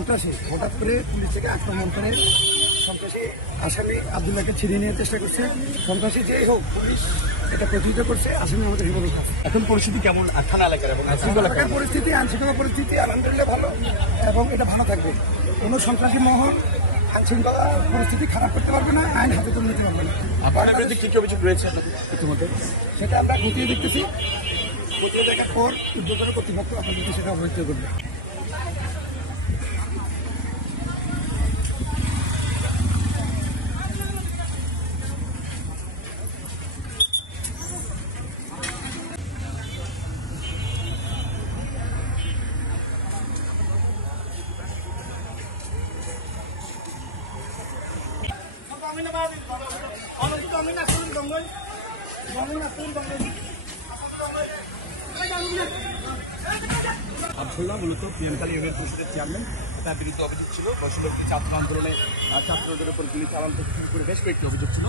সন্ত্রাসী হঠাৎ করে পুলিশ থেকে আক্রমণ করে সন্ত্রাসী আসামি আব্দুল্লাহকে ছিনিয়ে নেওয়ার চেষ্টা করছে। সন্ত্রাসী যেই হোক পুলিশ এটা প্রতিহত করছে, আসামি আমাদের হেফাজত আছে। এখন পরিস্থিতি কেমন থানা এলাকার এবং এলাকার পরিস্থিতি, আইনশৃঙ্খলা পরিস্থিতি আলহামদুলিল্লাহ ভালো এবং এটা ভালো থাকবে। কোনো সন্ত্রাসী মহল আইনশৃঙ্খলা পরিস্থিতি খারাপ করতে পারবে না, আইন হাতে তুলে নিতে পারবে না। আপনার বিরুদ্ধে কি অভিযোগ রয়েছে ইতিমধ্যে সেটা আমরা খতিয়ে দেখতেছি। খতিয়ে দেখার পর উদ্বোধন কর্তৃপক্ষ আপনাদেরকে সেটা অবহিত করবে। আব্দুল্লাহ মূলত পিএনখালী ইউনিয়ন পরিষদের চেয়ারম্যান, তার বিরুদ্ধে অভিযোগ ছিল বৈষম্যবিরোধী ছাত্র আন্দোলনে ছাত্রদের উপর গুলি চালানো থেকে শুরু করে বেশ কয়েকটি অভিযোগ ছিল।